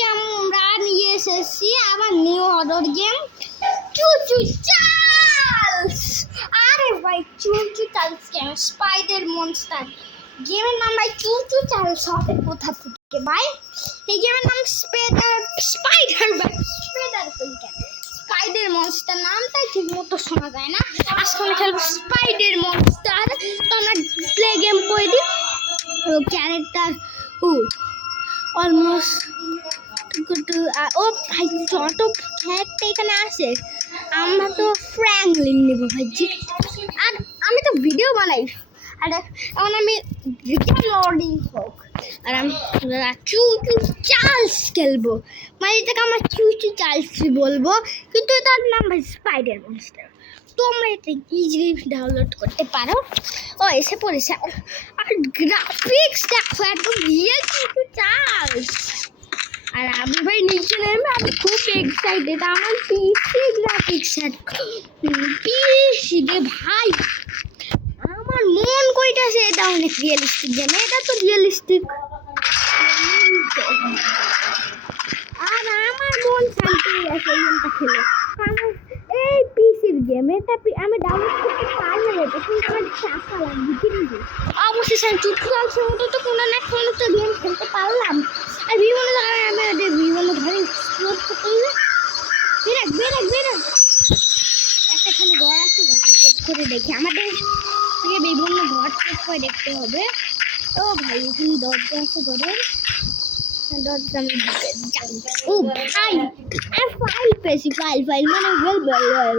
আজকে আমরা নিয়ে এসেছি আবার নিউ হরর গেম চুচু চার্লস। আরে ভাই চুচু চার্লস গেম স্পাইডার মনস্টার গেমের নাম ভাই চুচু চার্লস হবে কোথা থেকে ভাই? এই গেমের নাম স্পাইডার ভাই স্পাইডার মনস্টার নামটাই ঠিক মতো শোনা যায় না। আজকে আমরা খেলবো স্পাইডার মনস্টার। তো আমরা প্লে গেম করে দিই ক্যারেক্টার অলমোস্ট ও ভাই যত ক্যারেক্টার এখানে আসে আমরা তো ফ্র্যাঙ্কলিন নেবো ভাই। আর আমি তো ভিডিও বানাই আর এখন আমি লোডিং হোক আর আমি চুচু চার্লস খেলবো, মানে এটাকে আমরা চুচু চার্লস বলবো, কিন্তু এটার নাম ভাই স্পাইডার মনস্টার। তোমরা এটা ইজিলি ডাউনলোড করতে পারো। ও এসে পড়েছে আর গ্রাফিক্স দেখো একদম রিয়েল চুচু চার্লস। আর আমি ভাই নিচে নেমে আমি খুব এক্সাইটেড, আমার পিসি গ্রাফিক্স পিসি রে ভাই আমার মন কইতাছে এটা অনেক রিয়েলিস্টিক গেম। এটা তো রিয়েলিস্টিক আর আমার মন শান্তি আছে এই গেমটা খেলে। এই পিসির গেম এটা আমি ডাউনলোড করতে পারবো না, কিন্তু আমার টাকা লাগবে কিনবো। অবশেষে আমি চুটু চার্লসের মতো তো কোনো না কোনো তো গেম খেলতে পারলাম। আর বিভিন্ন জায়গায় আমি বিভিন্ন ঘরে এক্সপ্লোর করতে বেরোক একটা এখানে ঘর আছে, ঘরটা চেক করে দেখি। আমাদের বিভিন্ন ঘর চেক করে দেখতে হবে। ও ভাই এখানে দরজা আছে ঘরের, দরজা আমি ও ভাই ফাইল পেয়েছি, ফাইল মানে ওয়েল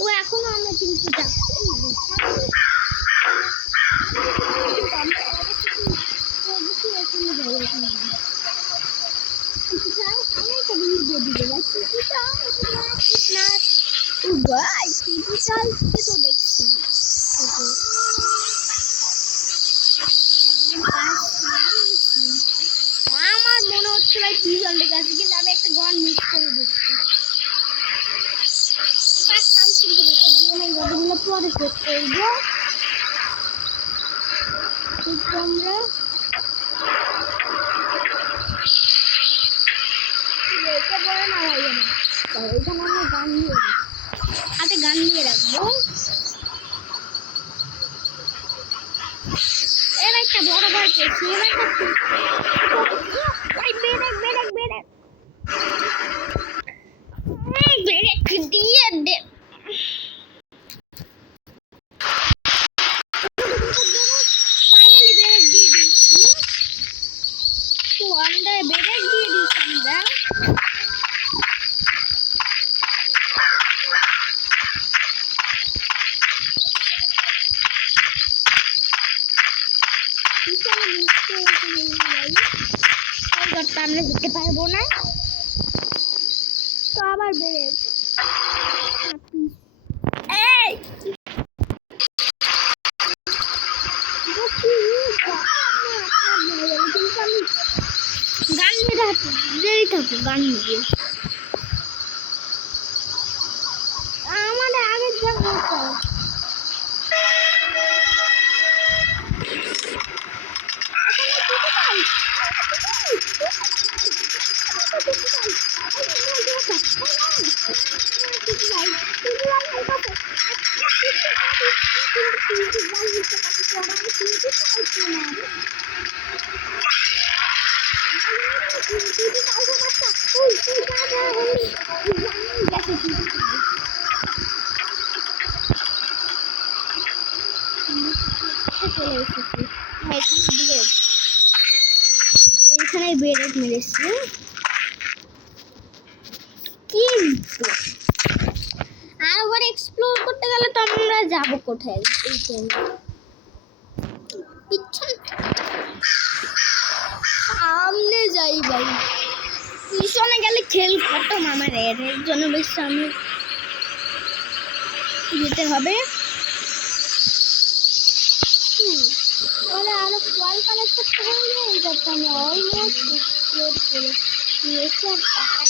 ও এখনো আমরা কিন্তু দেখছি আমার মনে হচ্ছে ভাই পিছনের কাছে, কিন্তু আমি একটা গান মিস করে দিচ্ছি। গরুগুলো পরে শেষ করবো তোমরা এখানে আমরা গান নিয়ে হাতে গান নিয়ে রাখবো। এর একটা বড় বার পেয়েছি, বেরেক দিয়ে দে। ফাইনালি বেরেক দিয়ে দিয়েছি, তো আমরা বেরেক দিয়ে দিয়েছি আমরা। আমরা যেতে পারবো না, তো আবার বেরেক গান নিয়ে থাকো, গান নিয়ে আমাদের আগের জায়গা এখানে বেরেক মেরেছি, কিন্তু আবার এক্সপ্লোর করতে গেলে তো আমরা যাবো কোথায়? সামনে যাই ভাই, পিছনে গেলে খেল খতম আমার। এর জন্য বেশ সামনে যেতে হবে। মানে আরো ফল কালেক্ট করতে হবে এই করতে আমি অলমোস্ট এক্সপ্লোর করে নিয়েছি আর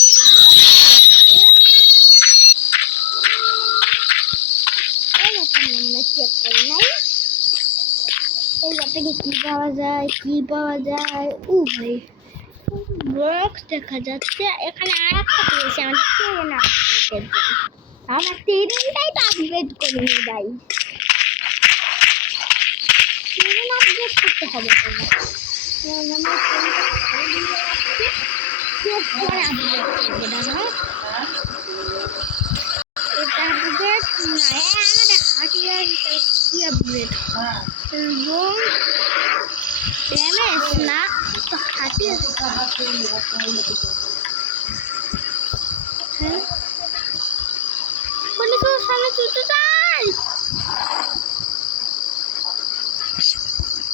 এই ব্যাপারটা আমরা চেক করি নাই এই ব্যাপারটাকে কি পাওয়া যায় ও ভাই বক্স দেখা যাচ্ছে এখানে আর একটা পেয়েছি আমার ট্রেন আপডেটের জন্য আমার ট্রেনটাই তো আপগ্রেড করিনি ভাই ট্রেন আপগ্রেড করতে হবে আমার ট্রেনটা আপগ্রেড করবো দাদা এটা আপগ্রেড না আমাদের হাতিয়ার কি আপগ্রেড এবং ড্যামেজ না তো হাতিয়ার হ্যাঁ বলে তো সামনে ছুটে যাই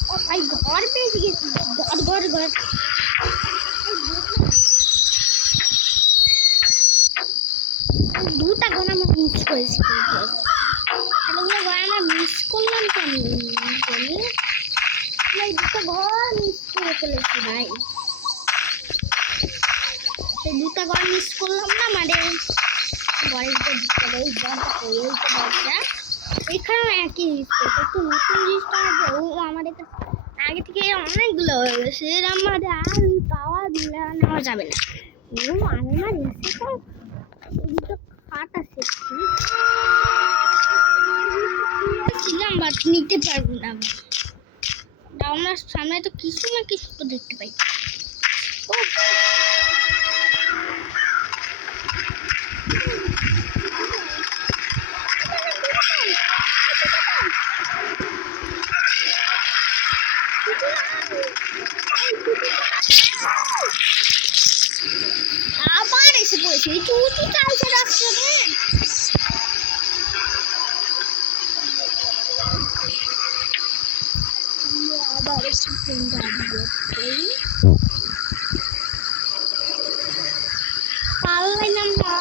ও ভাই ঘর পেয়ে গেছি ঘর দুটা ঘর আমরা মিস করেছি আমরা মিস করলাম কেন জানি এই দুটো ঘর মিস করে ফেলেছি ভাই এই দুটা ঘর মিস করলাম না মানে ঘরের যে দরজা এখানেও একই একটু নতুন জিনিসটা ও আমাদের আগে থেকে অনেকগুলো হয়ে গেছে এর আমাদের আর পাওয়া নেওয়া যাবে না ও আমার এসে তো দুটো খাট আছে ছিলাম বাট নিতে পারবো না আমার সামনে তো কিছু না কিছু তো দেখতে পাই ও আবার এসে পড়েছে চুটি চালছে রাস্তাতে আবার একটু পারলাম না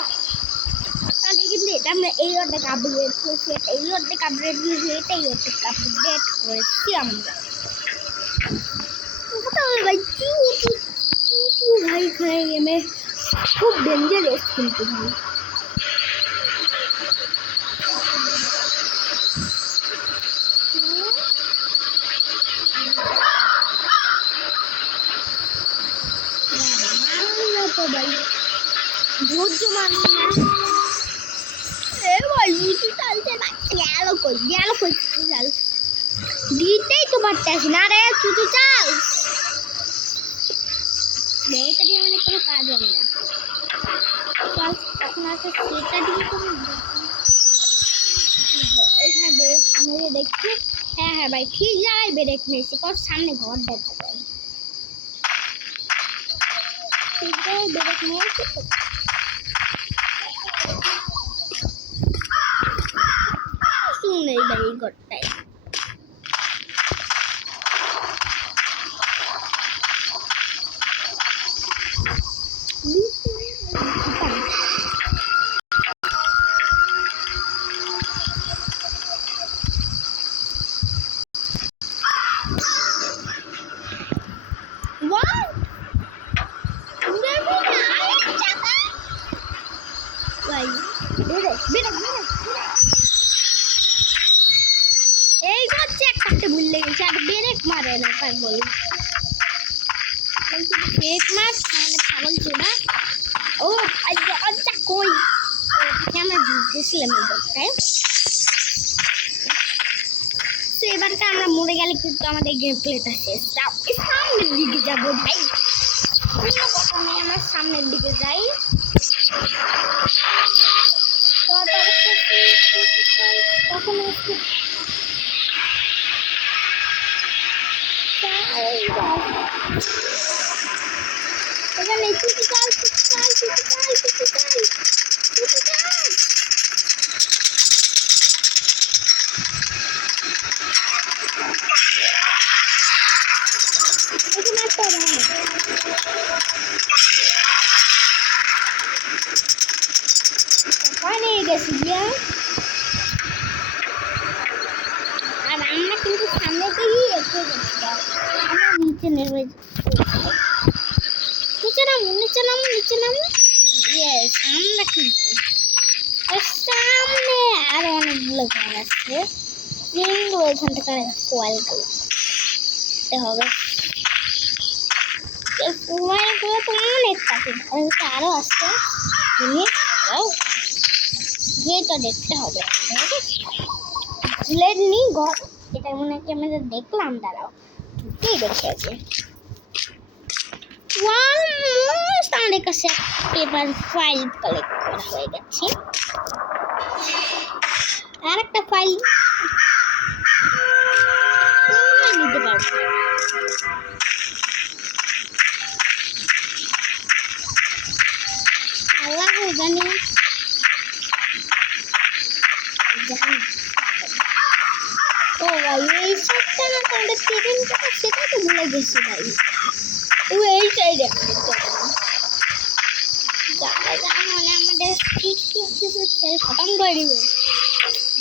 কিন্তু এটা আমরা এই অর্ধেক আপগ্রেড করেছি এই অর্ধেক আপগ্রেড দিয়েছি এটাই অর্ধেক আপগ্রেড করেছি আমরা ভাই চুটু ভাই খেয়ে গেমে খুব ডেঞ্জারাস কিন্তু ভাই ভাই ধৈর্য মানি না এ ভাই চুটু চালছে না গেল কই চাল দিতেই তো পারতেছি না রে চুটু চাল এটা দিয়ে মানে কোনো কাজ হবে না তখন আছে সেটা দিয়ে তুমি এখানে ব্রেক মেরে দেখছি হ্যাঁ ভাই ঠিক জায়গায় ব্রেক মেরেছি পর সামনে ঘর দেখা যায় ঠিক জায়গায় ব্রেক মেরেছি তো শুনে ভাই এই ঘরটায় এই হচ্ছে একটা ভুলে গেছে আর ব্রেক মারে না পাগল ব্রেক মার মানে পাগল ছিল ও আচ্ছা কই আমরা বুঝতেছিলাম এই ঘরটায় এবারটা আমরা মরে গেলে কিন্তু আমাদের গেম প্লেটা শেষ সামনের দিকে যাবো ভাই কোনো কথা নেই আমার সামনের দিকে যাই তখন এখানে ছুটি চাল গেছি গিয়া আর আমরা কিন্তু সামনে দিকেই এগিয়ে যাচ্ছি নিচে নেমে নিচে নামো নিচে নামো নিচে নামো। ইয়েস, আমরা কিন্তু সামনে আরো অনেকগুলো ঘর আছে, কিন্তু ওইখান থেকে ফয়েলগুলো হবে। ফয়েলগুলো তো অনেক কাছে, ঘরের ভিতরে আরো আছে জিনিস, গিয়ে তো দেখতে হবে। বুলেট নি ঘর, এটা মনে হচ্ছে আমরা দেখলাম, দাঁড়াও কি দেখে আছে। অলমোস্ট আমাদের কাছে পেপার ফাইল কালেক্ট করা হয়ে গেছে। আর একটা ফাইল নিতে পারবো। আল্লাহ জানি ও ভাই, এই সাইডটা না তাহলে ট্রেনটা, সেটা তো ভুলে গেছি ভাই। ও এই সাইডে মানে আমাদের খেল খতম করে দিবে।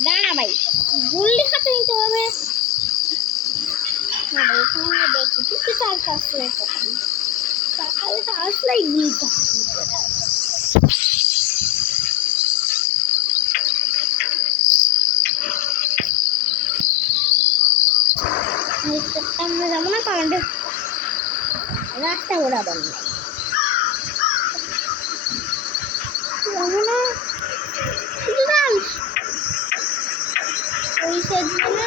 দাঁড়া ভাই, গুল্লি খাতে নিতে হবে। না ভাই, এখানে আমরা দেখি কিছু চার্জ আসলে তখন সকালে তো আসলেই গুলি আমরা যাবো না, কারণ রাস্তা বরাবর নেই, যাবো না ওই সাইড না।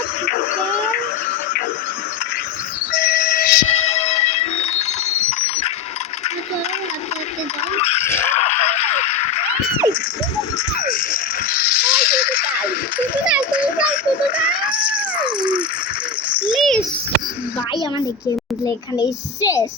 প্লিজ ভাই, আমাদের গেম প্লে এখানে শেষ।